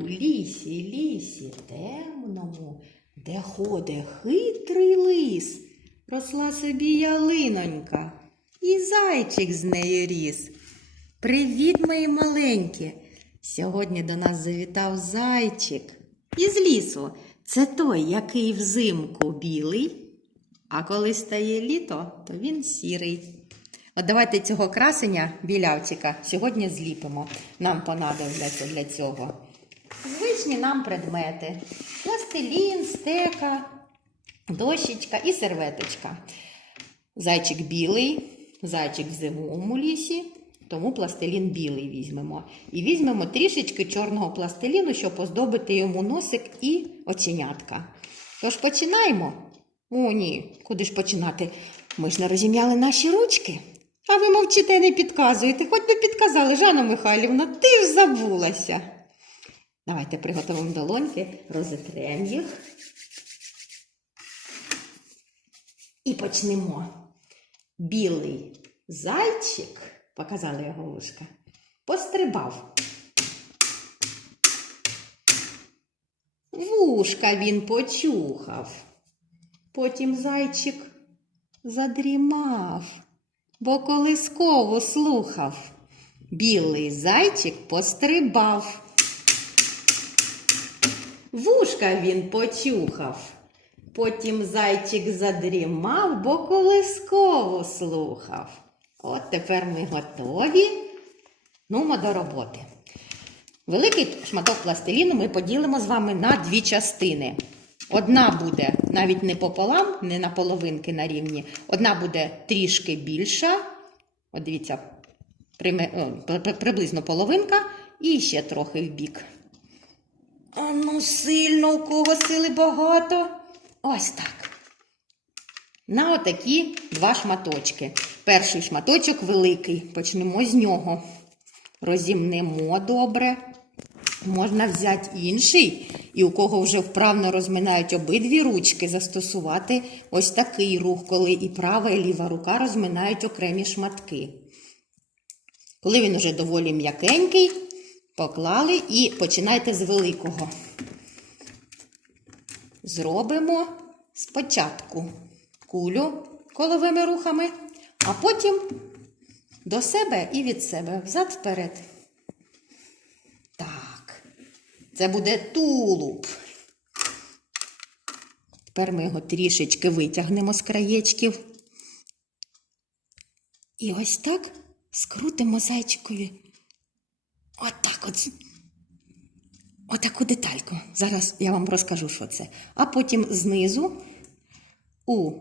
У лісі, лісі темному, де ходить хитрий лис, росла собі ялинонька, і зайчик з нею ріс. Привіт, мої маленькі! Сьогодні до нас завітав зайчик із лісу. Це той, який взимку білий, а коли стає літо, то він сірий. От давайте цього красення білявчика сьогодні зліпимо. Нам понадобляться для цього. Звичні нам предмети: пластилін, стека, дощечка і серветочка. Зайчик білий, зайчик в зимовому лісі, тому пластилін білий візьмемо. І візьмемо трішечки чорного пластиліну, щоб оздобити йому носик і оченятка. Тож починаємо. О, ні, куди ж починати? Ми ж не розім'яли наші ручки. А ви мовчите, не підказуєте. Хоч би підказали, Жанна Михайлівна, ти ж забулася. Давайте приготуємо долоньки, розітремо їх. І почнемо. Білий зайчик, показали його вушка, пострибав. Вушка він почухав. Потім зайчик задрімав, бо колисково слухав. Білий зайчик пострибав. Вушка він почухав. Потім зайчик задрімав, бо колисково слухав. От тепер ми готові. Нумо до роботи. Великий шматок пластиліну ми поділимо з вами на дві частини. Одна буде навіть не пополам, не на половинки на рівні. Одна буде трішки більша. От дивіться, приблизно половинка, і ще трохи в бік. А ну, сильно у кого сили багато. Ось так. На отакі два шматочки. Перший шматочок великий. Почнемо з нього. Розімнемо добре. Можна взяти інший, і у кого вже вправно розминають обидві ручки, застосувати ось такий рух, коли і права, і ліва рука розминають окремі шматки. Коли він уже доволі м'якенький, поклали і починайте з великого. Зробимо спочатку кулю коловими рухами, а потім до себе і від себе, взад вперед. Так, це буде тулуб. Тепер ми його трішечки витягнемо з краєчків. І ось так скрутимо зайчикові. Отак от. Отаку детальку. Зараз я вам розкажу, що це. А потім знизу у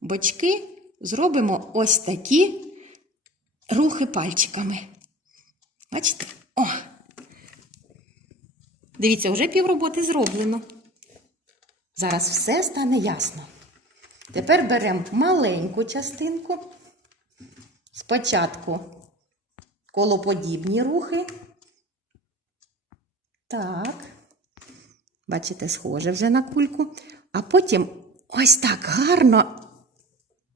бочки зробимо ось такі рухи пальчиками. Бачите? О! Дивіться, вже півроботи зроблено. Зараз все стане ясно. Тепер беремо маленьку частинку. Спочатку колоподібні рухи. Так. Бачите, схоже вже на кульку. А потім ось так гарно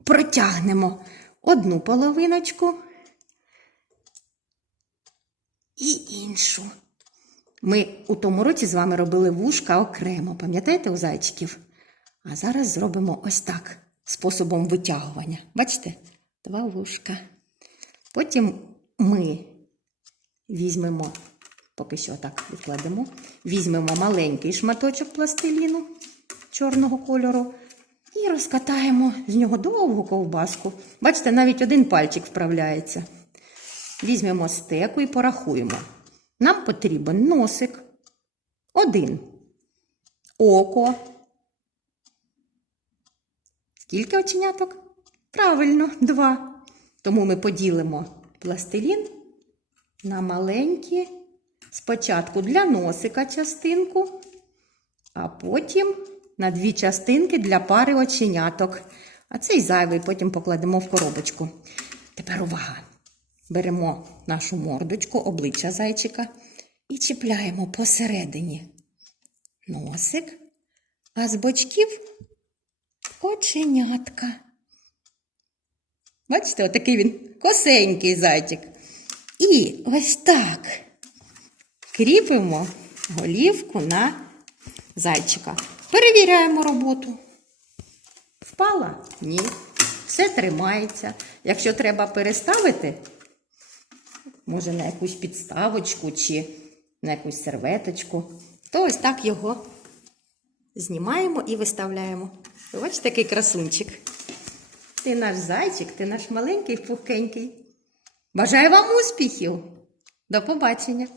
протягнемо одну половиночку і іншу. Ми у тому році з вами робили вушка окремо, пам'ятаєте у зайчиків? А зараз зробимо ось так, способом витягування. Бачите? Два вушка. Потім ми візьмемо, поки що так відкладемо, візьмемо маленький шматочок пластиліну чорного кольору і розкатаємо з нього довгу ковбаску. Бачите, навіть один пальчик вправляється. Візьмемо стеку і порахуємо. Нам потрібен носик. Один. Око. Скільки оченяток? Правильно, два. Тому ми поділимо пластилін на маленькі. Спочатку для носика частинку, а потім на дві частинки для пари оченяток. А цей зайвий потім покладемо в коробочку. Тепер увага. Беремо нашу мордочку, обличчя зайчика і чіпляємо посередині носик, а з бочків оченятка. Бачите, отакий він косенький зайчик. І ось так кріпимо голівку на зайчика. Перевіряємо роботу. Впала? Ні. Все тримається. Якщо треба переставити, може на якусь підставочку чи на якусь серветочку, то ось так його знімаємо і виставляємо. Ви Бачите, такий красунчик. Ти наш зайчик, ти наш маленький пухкенький. Бажаю вам успіхів! До побачення!